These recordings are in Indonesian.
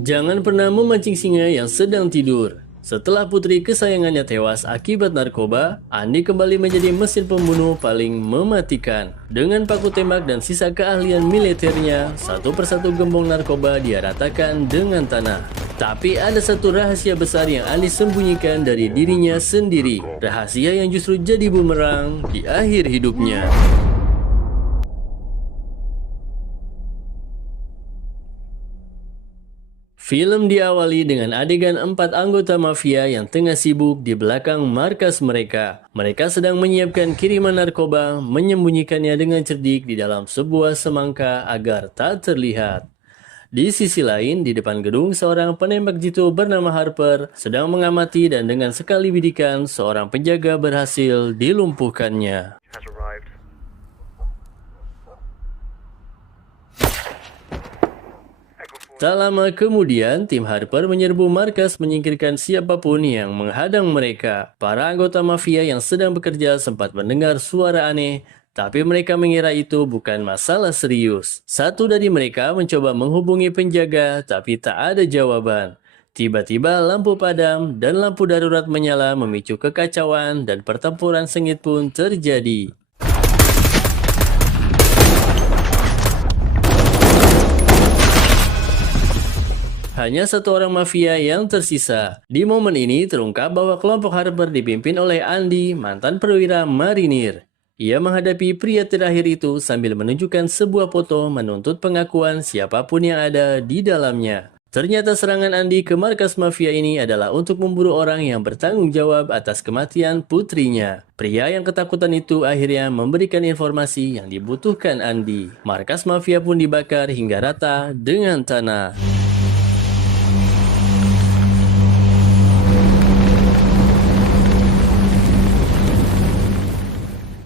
Jangan pernah memancing singa yang sedang tidur. Setelah putri kesayangannya tewas akibat narkoba, Andi kembali menjadi mesin pembunuh paling mematikan. Dengan paku tembak dan sisa keahlian militernya, satu persatu gembong narkoba dia ratakan dengan tanah. Tapi ada satu rahasia besar yang Andi sembunyikan dari dirinya sendiri. Rahasia yang justru jadi bumerang di akhir hidupnya. Film diawali dengan adegan 4 anggota mafia yang tengah sibuk di belakang markas mereka. Mereka sedang menyiapkan kiriman narkoba, menyembunyikannya dengan cerdik di dalam sebuah semangka agar tak terlihat. Di sisi lain, di depan gedung, seorang penembak jitu bernama Harper sedang mengamati dan dengan sekali bidikan, seorang penjaga berhasil dilumpuhkannya. Tak lama kemudian, tim Harper menyerbu markas menyingkirkan siapapun yang menghadang mereka. Para anggota mafia yang sedang bekerja sempat mendengar suara aneh, tapi mereka mengira itu bukan masalah serius. Satu dari mereka mencoba menghubungi penjaga, tapi tak ada jawaban. Tiba-tiba lampu padam dan lampu darurat menyala memicu kekacauan dan pertempuran sengit pun terjadi. Hanya satu orang mafia yang tersisa. Di momen ini terungkap bahwa kelompok Harper dipimpin oleh Andi, mantan perwira marinir. Ia menghadapi pria terakhir itu sambil menunjukkan sebuah foto menuntut pengakuan siapapun yang ada di dalamnya. Ternyata serangan Andi ke markas mafia ini adalah untuk memburu orang yang bertanggung jawab atas kematian putrinya. Pria yang ketakutan itu akhirnya memberikan informasi yang dibutuhkan Andi. Markas mafia pun dibakar hingga rata dengan tanah.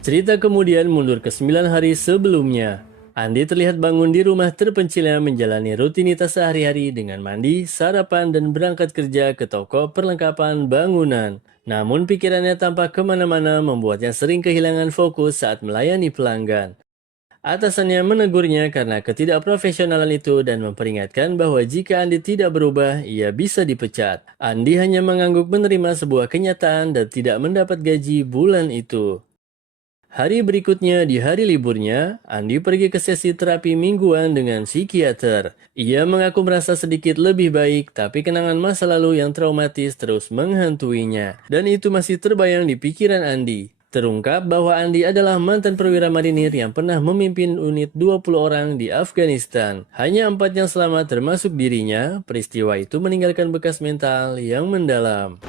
Cerita kemudian mundur ke 9 hari sebelumnya. Andi terlihat bangun di rumah terpencilnya menjalani rutinitas sehari-hari dengan mandi, sarapan, dan berangkat kerja ke toko perlengkapan bangunan. Namun pikirannya tampak kemana-mana membuatnya sering kehilangan fokus saat melayani pelanggan. Atasannya menegurnya karena ketidakprofesionalan itu dan memperingatkan bahwa jika Andi tidak berubah, ia bisa dipecat. Andi hanya mengangguk menerima sebuah kenyataan dan tidak mendapat gaji bulan itu. Hari berikutnya, di hari liburnya, Andi pergi ke sesi terapi mingguan dengan psikiater. Ia mengaku merasa sedikit lebih baik, tapi kenangan masa lalu yang traumatis terus menghantuinya. Dan itu masih terbayang di pikiran Andi. Terungkap bahwa Andi adalah mantan perwira marinir yang pernah memimpin unit 20 orang di Afghanistan. Hanya 4 yang selamat termasuk dirinya, peristiwa itu meninggalkan bekas mental yang mendalam.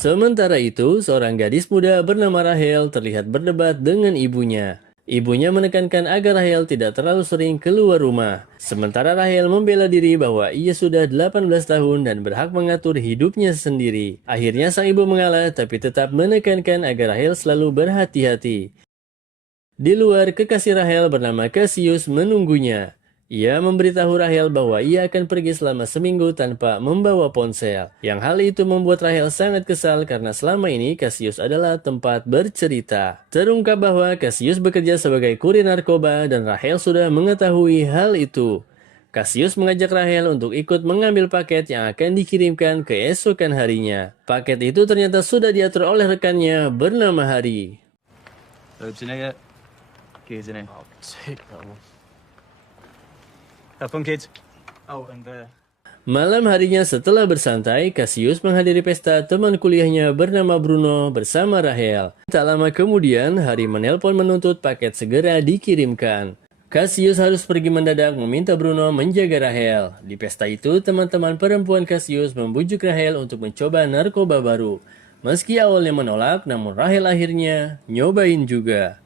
Sementara itu, seorang gadis muda bernama Rahel terlihat berdebat dengan ibunya. Ibunya menekankan agar Rahel tidak terlalu sering keluar rumah. Sementara Rahel membela diri bahwa ia sudah 18 tahun dan berhak mengatur hidupnya sendiri. Akhirnya sang ibu mengalah tapi tetap menekankan agar Rahel selalu berhati-hati. Di luar, kekasih Rahel bernama Cassius menunggunya. Ia memberitahu Rahel bahwa ia akan pergi selama seminggu tanpa membawa ponsel. Yang hal itu membuat Rahel sangat kesal karena selama ini Cassius adalah tempat bercerita. Terungkap bahwa Cassius bekerja sebagai kurir narkoba dan Rahel sudah mengetahui hal itu. Cassius mengajak Rahel untuk ikut mengambil paket yang akan dikirimkan keesokan harinya. Paket itu ternyata sudah diatur oleh rekannya bernama Hari. Herbs in it yet? Kids in it. I'll take that one. Have fun, kids. Oh, and Malam harinya setelah bersantai, Cassius menghadiri pesta teman kuliahnya bernama Bruno bersama Rahel. Tak lama kemudian, Hari menelpon menuntut paket segera dikirimkan. Cassius harus pergi mendadak meminta Bruno menjaga Rahel. Di pesta itu, teman-teman perempuan Cassius membujuk Rahel untuk mencoba narkoba baru. Meski awalnya menolak, namun Rahel akhirnya nyobain juga.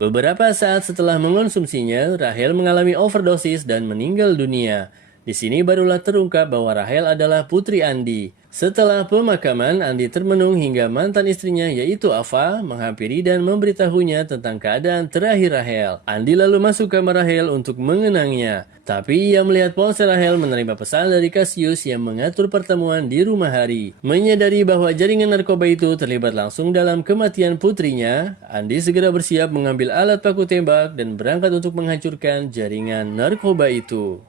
Beberapa saat setelah mengonsumsinya, Rahel mengalami overdosis dan meninggal dunia. Di sini barulah terungkap bahwa Rahel adalah putri Andi. Setelah pemakaman, Andi termenung hingga mantan istrinya yaitu Ava menghampiri dan memberitahunya tentang keadaan terakhir Rahel. Andi lalu masuk kamar Rahel untuk mengenangnya. Tapi ia melihat ponsel Rahel menerima pesan dari Cassius yang mengatur pertemuan di rumah Hari. Menyadari bahwa jaringan narkoba itu terlibat langsung dalam kematian putrinya, Andi segera bersiap mengambil alat paku tembak dan berangkat untuk menghancurkan jaringan narkoba itu.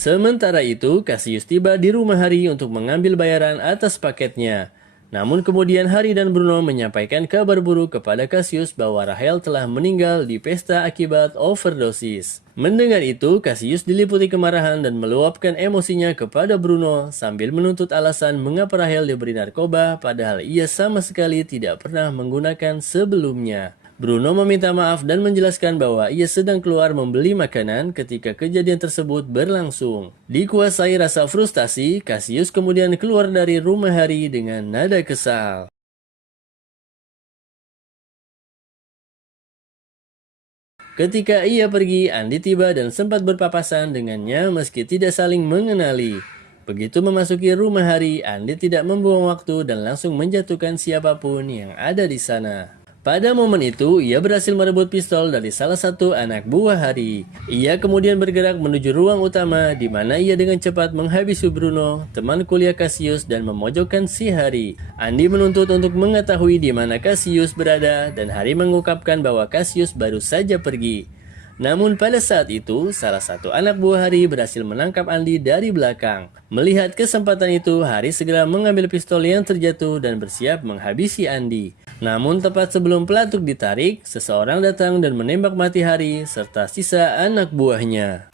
Sementara itu, Cassius tiba di rumah Hari untuk mengambil bayaran atas paketnya. Namun kemudian Hari dan Bruno menyampaikan kabar buruk kepada Cassius bahwa Rahel telah meninggal di pesta akibat overdosis. Mendengar itu, Cassius diliputi kemarahan dan meluapkan emosinya kepada Bruno sambil menuntut alasan mengapa Rahel diberi narkoba padahal ia sama sekali tidak pernah menggunakan sebelumnya. Bruno meminta maaf dan menjelaskan bahwa ia sedang keluar membeli makanan ketika kejadian tersebut berlangsung. Dikuasai rasa frustasi, Cassius kemudian keluar dari rumah Hari dengan nada kesal. Ketika ia pergi, Andi tiba dan sempat berpapasan dengannya meski tidak saling mengenali. Begitu memasuki rumah Hari, Andi tidak membuang waktu dan langsung menjatuhkan siapapun yang ada di sana. Pada momen itu, ia berhasil merebut pistol dari salah satu anak buah Hari. Ia kemudian bergerak menuju ruang utama di mana ia dengan cepat menghabisi Bruno, teman kuliah Cassius, dan memojokkan si Hari. Andi menuntut untuk mengetahui di mana Cassius berada dan Hari mengungkapkan bahwa Cassius baru saja pergi. Namun pada saat itu, salah satu anak buah Hari berhasil menangkap Andi dari belakang. Melihat kesempatan itu, Hari segera mengambil pistol yang terjatuh dan bersiap menghabisi Andi. Namun tepat sebelum pelatuk ditarik, seseorang datang dan menembak mati Hari serta sisa anak buahnya.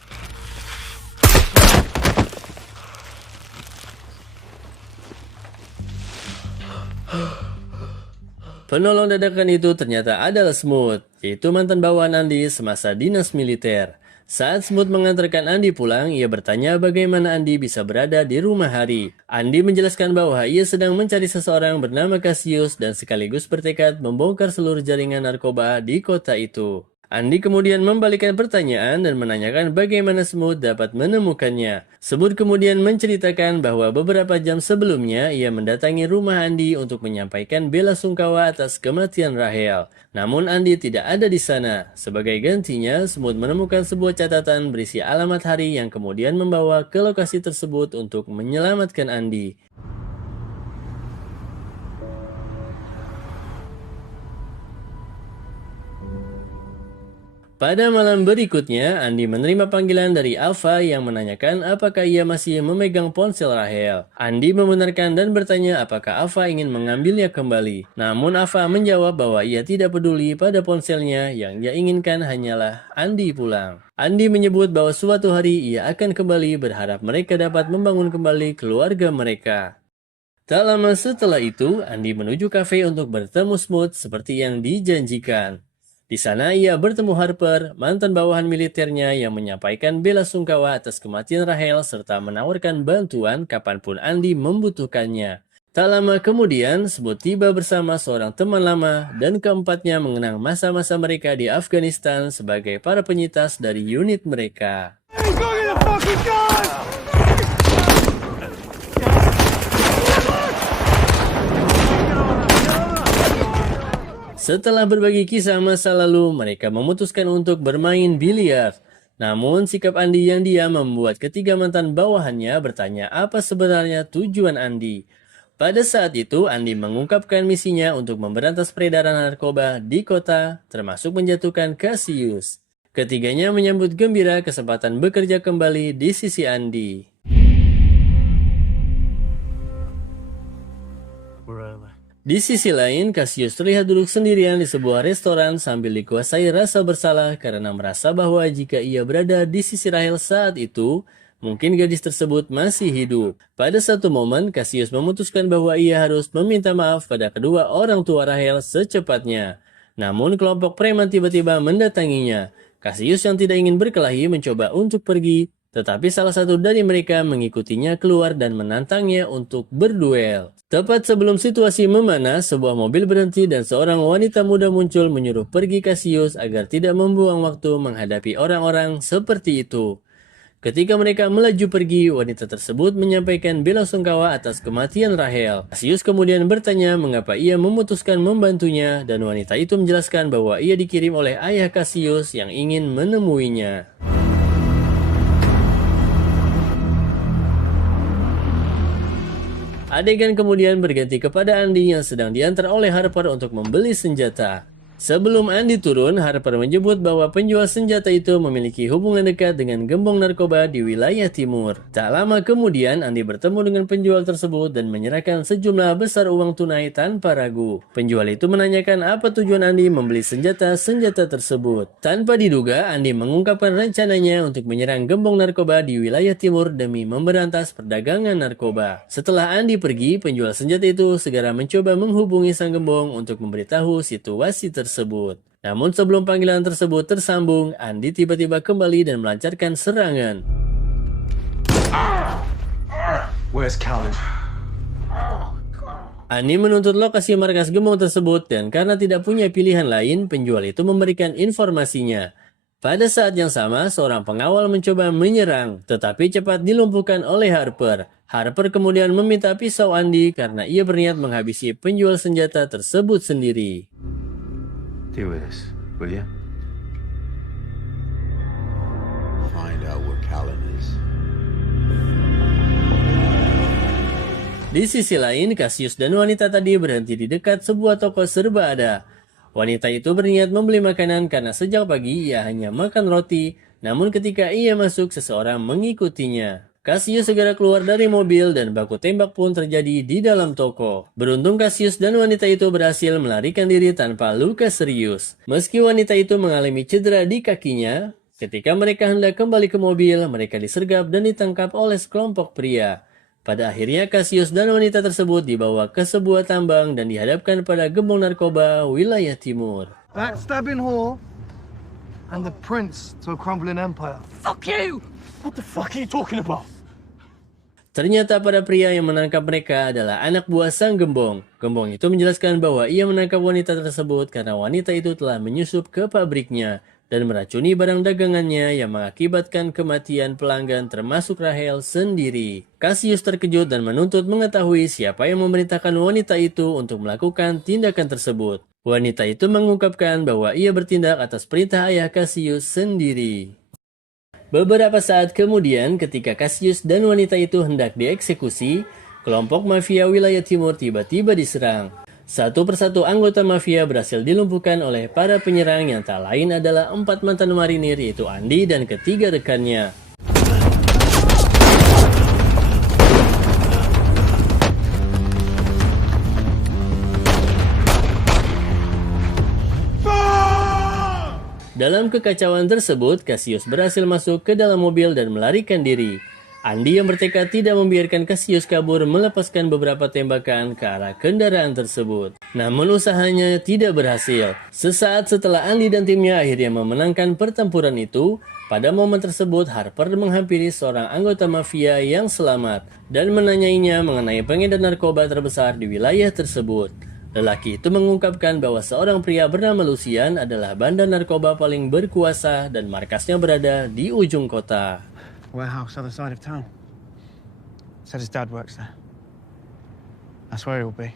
Penolong dadakan itu ternyata adalah Smooth, yaitu mantan bawahan Andi semasa dinas militer. Saat Smooth mengantarkan Andi pulang, ia bertanya bagaimana Andi bisa berada di rumah Hari. Andi menjelaskan bahwa ia sedang mencari seseorang bernama Cassius dan sekaligus bertekad membongkar seluruh jaringan narkoba di kota itu. Andi kemudian membalikkan pertanyaan dan menanyakan bagaimana Smooth dapat menemukannya. Smooth kemudian menceritakan bahwa beberapa jam sebelumnya ia mendatangi rumah Andi untuk menyampaikan bela sungkawa atas kematian Rahel. Namun Andi tidak ada di sana. Sebagai gantinya, Smooth menemukan sebuah catatan berisi alamat Hari yang kemudian membawa ke lokasi tersebut untuk menyelamatkan Andi. Pada malam berikutnya, Andi menerima panggilan dari Ava yang menanyakan apakah ia masih memegang ponsel Rahel. Andi membenarkan dan bertanya apakah Ava ingin mengambilnya kembali. Namun Ava menjawab bahwa ia tidak peduli pada ponselnya, yang ia inginkan hanyalah Andi pulang. Andi menyebut bahwa suatu hari ia akan kembali, berharap mereka dapat membangun kembali keluarga mereka. Tak lama setelah itu, Andi menuju kafe untuk bertemu Smooth seperti yang dijanjikan. Di sana ia bertemu Harper, mantan bawahan militernya yang menyampaikan bela sungkawa atas kematian Rahel serta menawarkan bantuan kapanpun Andi membutuhkannya. Tak lama kemudian, Smooth tiba bersama seorang teman lama dan keempatnya mengenang masa-masa mereka di Afghanistan sebagai para penyintas dari unit mereka. Setelah berbagi kisah masa lalu, mereka memutuskan untuk bermain biliar. Namun, sikap Andi yang diam membuat ketiga mantan bawahannya bertanya apa sebenarnya tujuan Andi. Pada saat itu, Andi mengungkapkan misinya untuk memberantas peredaran narkoba di kota, termasuk menjatuhkan Cassius. Ketiganya menyambut gembira kesempatan bekerja kembali di sisi Andi. Di sisi lain, Cassius terlihat duduk sendirian di sebuah restoran sambil dikuasai rasa bersalah karena merasa bahwa jika ia berada di sisi Rahel saat itu, mungkin gadis tersebut masih hidup. Pada satu momen, Cassius memutuskan bahwa ia harus meminta maaf pada kedua orang tua Rahel secepatnya. Namun kelompok preman tiba-tiba mendatanginya. Cassius yang tidak ingin berkelahi mencoba untuk pergi, Tetapi salah satu dari mereka mengikutinya keluar dan menantangnya untuk berduel. Tepat sebelum situasi memanas, sebuah mobil berhenti dan seorang wanita muda muncul menyuruh pergi Cassius agar tidak membuang waktu menghadapi orang-orang seperti itu. Ketika mereka melaju pergi, wanita tersebut menyampaikan belasungkawa atas kematian Rahel. Cassius kemudian bertanya mengapa ia memutuskan membantunya dan wanita itu menjelaskan bahwa ia dikirim oleh ayah Cassius yang ingin menemuinya. Adegan kemudian berganti kepada Andy yang sedang diantar oleh Harper untuk membeli senjata. Sebelum Andy turun, Harper menyebut bahwa penjual senjata itu memiliki hubungan dekat dengan gembong narkoba di wilayah timur. Tak lama kemudian, Andy bertemu dengan penjual tersebut dan menyerahkan sejumlah besar uang tunai tanpa ragu. Penjual itu menanyakan apa tujuan Andy membeli senjata tersebut. Tanpa diduga, Andy mengungkapkan rencananya untuk menyerang gembong narkoba di wilayah timur demi memberantas perdagangan narkoba. Setelah Andy pergi, penjual senjata itu segera mencoba menghubungi sang gembong untuk memberitahu situasi tersebut. Namun sebelum panggilan tersebut tersambung, Andy tiba-tiba kembali dan melancarkan serangan. Where's Calvin? Andy menuntut lokasi markas gembong tersebut dan karena tidak punya pilihan lain, penjual itu memberikan informasinya. Pada saat yang sama, seorang pengawal mencoba menyerang, tetapi cepat dilumpuhkan oleh Harper. Harper kemudian meminta pisau Andy karena ia berniat menghabisi penjual senjata tersebut sendiri. Deal with this, will you? Find out where Callan is. Di sisi lain, Cassius dan wanita tadi berhenti di dekat sebuah toko serba ada. Wanita itu berniat membeli makanan karena sejak pagi ia hanya makan roti, namun ketika ia masuk seseorang mengikutinya. Cassius segera keluar dari mobil dan baku tembak pun terjadi di dalam toko. Beruntung Cassius dan wanita itu berhasil melarikan diri tanpa luka serius. Meski wanita itu mengalami cedera di kakinya, ketika mereka hendak kembali ke mobil, mereka disergap dan ditangkap oleh sekelompok pria. Pada akhirnya Cassius dan wanita tersebut dibawa ke sebuah tambang dan dihadapkan pada gembong narkoba wilayah timur. Backstabbing whore and the prince to a crumbling empire. Fuck you! What the fuck are you talking about? Ternyata para pria yang menangkap mereka adalah anak buah sang gembong. Gembong itu menjelaskan bahwa ia menangkap wanita tersebut karena wanita itu telah menyusup ke pabriknya dan meracuni barang dagangannya yang mengakibatkan kematian pelanggan termasuk Rahel sendiri. Cassius terkejut dan menuntut mengetahui siapa yang memerintahkan wanita itu untuk melakukan tindakan tersebut. Wanita itu mengungkapkan bahwa ia bertindak atas perintah ayah Cassius sendiri. Beberapa saat kemudian, ketika Cassius dan wanita itu hendak dieksekusi, kelompok mafia wilayah timur tiba-tiba diserang. Satu persatu anggota mafia berhasil dilumpuhkan oleh para penyerang yang tak lain adalah 4 mantan marinir yaitu Andy dan ketiga rekannya. Dalam kekacauan tersebut, Cassius berhasil masuk ke dalam mobil dan melarikan diri. Andy yang bertekad tidak membiarkan Cassius kabur melepaskan beberapa tembakan ke arah kendaraan tersebut. Namun usahanya tidak berhasil. Sesaat setelah Andy dan timnya akhirnya memenangkan pertempuran itu, pada momen tersebut Harper menghampiri seorang anggota mafia yang selamat dan menanyainya mengenai pengedar narkoba terbesar di wilayah tersebut. Lelaki itu mengungkapkan bahwa seorang pria bernama Lucian adalah bandar narkoba paling berkuasa dan markasnya berada di ujung kota. Warehouse, other side of town. Said his dad works there. That's where he'll be.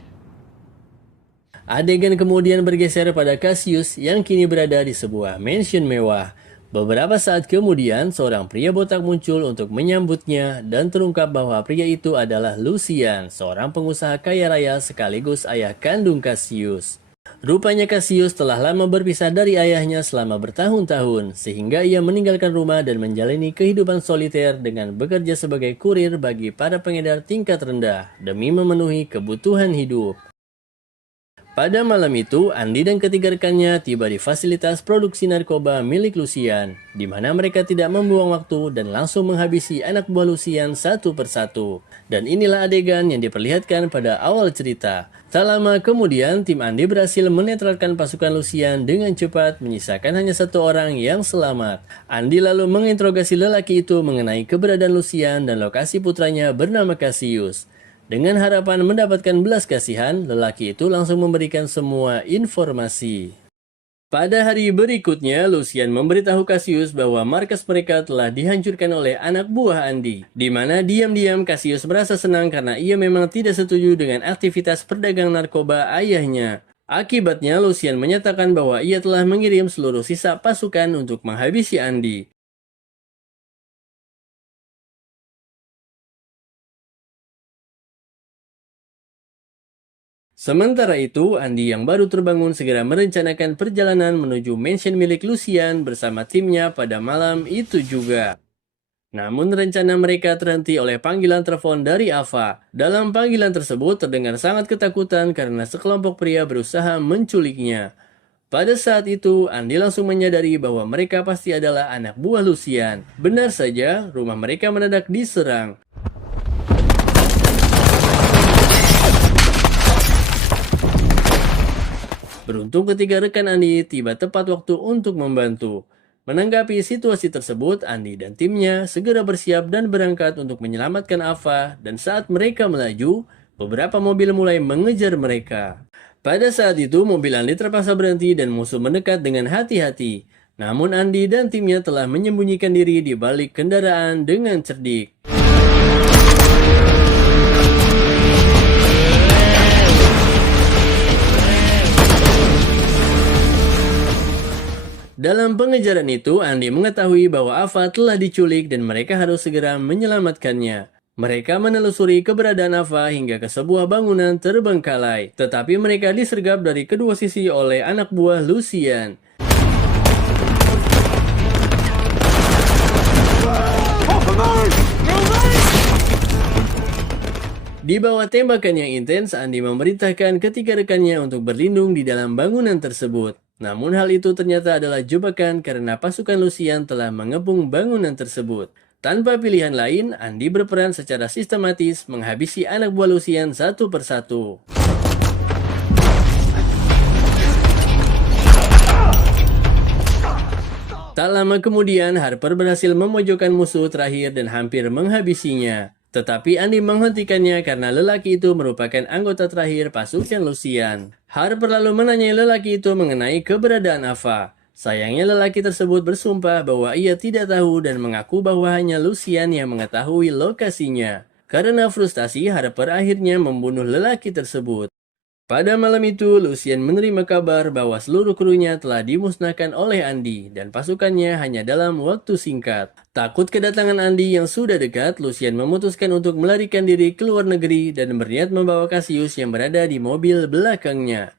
Adegan kemudian bergeser pada Cassius yang kini berada di sebuah mansion mewah. Beberapa saat kemudian, seorang pria botak muncul untuk menyambutnya dan terungkap bahwa pria itu adalah Lucian, seorang pengusaha kaya raya sekaligus ayah kandung Cassius. Rupanya Cassius telah lama berpisah dari ayahnya selama bertahun-tahun, sehingga ia meninggalkan rumah dan menjalani kehidupan soliter dengan bekerja sebagai kurir bagi para pengedar tingkat rendah demi memenuhi kebutuhan hidup. Pada malam itu, Andi dan ketiga rekannya tiba di fasilitas produksi narkoba milik Lucian, di mana mereka tidak membuang waktu dan langsung menghabisi anak buah Lucian satu persatu. Dan inilah adegan yang diperlihatkan pada awal cerita. Tak lama kemudian, tim Andi berhasil menetralkan pasukan Lucian dengan cepat, menyisakan hanya satu orang yang selamat. Andi lalu menginterogasi lelaki itu mengenai keberadaan Lucian dan lokasi putranya bernama Cassius. Dengan harapan mendapatkan belas kasihan, lelaki itu langsung memberikan semua informasi. Pada hari berikutnya, Lucian memberitahu Cassius bahwa markas mereka telah dihancurkan oleh anak buah Andi, di mana diam-diam Cassius merasa senang karena ia memang tidak setuju dengan aktivitas perdagang narkoba ayahnya. Akibatnya, Lucian menyatakan bahwa ia telah mengirim seluruh sisa pasukan untuk menghabisi Andi. Sementara itu, Andi yang baru terbangun segera merencanakan perjalanan menuju mansion milik Lucian bersama timnya pada malam itu juga. Namun rencana mereka terhenti oleh panggilan telepon dari Ava. Dalam panggilan tersebut terdengar sangat ketakutan karena sekelompok pria berusaha menculiknya. Pada saat itu, Andi langsung menyadari bahwa mereka pasti adalah anak buah Lucian. Benar saja, rumah mereka mendadak diserang. Beruntung ketiga rekan Andi tiba tepat waktu untuk membantu. Menanggapi situasi tersebut, Andi dan timnya segera bersiap dan berangkat untuk menyelamatkan Ava, dan saat mereka melaju, beberapa mobil mulai mengejar mereka. Pada saat itu, mobil Andi terpaksa berhenti dan musuh mendekat dengan hati-hati. Namun Andi dan timnya telah menyembunyikan diri di balik kendaraan dengan cerdik. Dalam pengejaran itu, Andi mengetahui bahwa Ava telah diculik dan mereka harus segera menyelamatkannya. Mereka menelusuri keberadaan Ava hingga ke sebuah bangunan terbengkalai, tetapi mereka disergap dari kedua sisi oleh anak buah Lucian. Di bawah tembakan yang intens, Andi memerintahkan ketiga rekannya untuk berlindung di dalam bangunan tersebut. Namun hal itu ternyata adalah jebakan karena pasukan Lucian telah mengepung bangunan tersebut. Tanpa pilihan lain, Andi berperan secara sistematis menghabisi anak buah Lucian satu persatu. Tak lama kemudian, Harper berhasil memojokkan musuh terakhir dan hampir menghabisinya. Tetapi Andi menghentikannya karena lelaki itu merupakan anggota terakhir pasukan Lucian. Harper lalu menanyai lelaki itu mengenai keberadaan Ava. Sayangnya lelaki tersebut bersumpah bahwa ia tidak tahu dan mengaku bahwa hanya Lucian yang mengetahui lokasinya. Karena frustasi, Harper akhirnya membunuh lelaki tersebut. Pada malam itu, Lucian menerima kabar bahwa seluruh krunya telah dimusnahkan oleh Andi dan pasukannya hanya dalam waktu singkat. Takut kedatangan Andi yang sudah dekat, Lucian memutuskan untuk melarikan diri ke luar negeri dan berniat membawa Cassius yang berada di mobil belakangnya.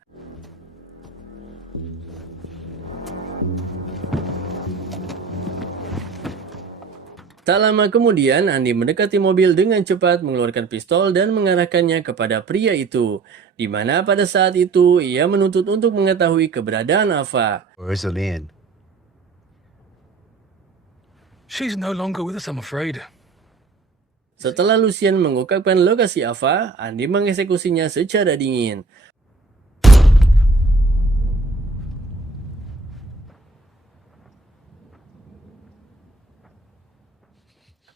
Tak lama kemudian, Andi mendekati mobil dengan cepat, mengeluarkan pistol dan mengarahkannya kepada pria itu, di mana pada saat itu ia menuntut untuk mengetahui keberadaan Ava. Where's Lillian? She's no longer with us, I'm afraid. Setelah Lucian mengungkapkan lokasi Ava, Andi mengeksekusinya secara dingin.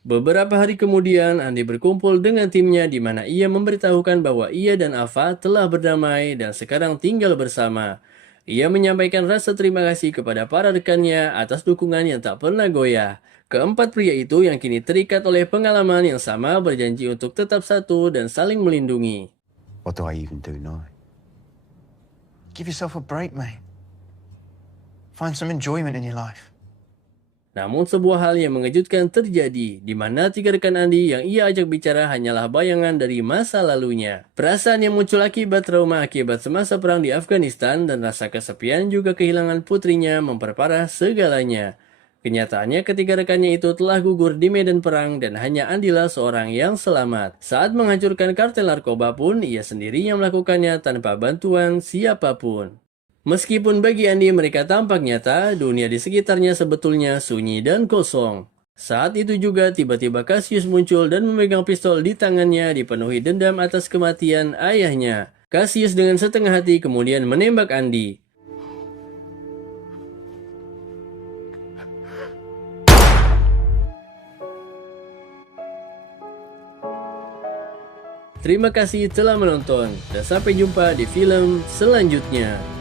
Beberapa hari kemudian, Andi berkumpul dengan timnya di mana ia memberitahukan bahwa ia dan Ava telah berdamai dan sekarang tinggal bersama. Ia menyampaikan rasa terima kasih kepada para rekannya atas dukungan yang tak pernah goyah. Keempat pria itu yang kini terikat oleh pengalaman yang sama berjanji untuk tetap satu dan saling melindungi. What do I even do now? Give yourself a break, mate. Find some enjoyment in your life. Namun sebuah hal yang mengejutkan terjadi, di mana tiga rekan Andi yang ia ajak bicara hanyalah bayangan dari masa lalunya. Perasaan yang muncul akibat trauma akibat semasa perang di Afghanistan dan rasa kesepian juga kehilangan putrinya memperparah segalanya. Kenyataannya ketiga rekannya itu telah gugur di medan perang dan hanya Andilah seorang yang selamat. Saat menghancurkan kartel narkoba pun, ia sendiri yang melakukannya tanpa bantuan siapapun. Meskipun bagi Andi mereka tampak nyata, dunia di sekitarnya sebetulnya sunyi dan kosong. Saat itu juga tiba-tiba Cassius muncul dan memegang pistol di tangannya dipenuhi dendam atas kematian ayahnya. Cassius dengan setengah hati kemudian menembak Andi. Terima kasih telah menonton dan sampai jumpa di film selanjutnya.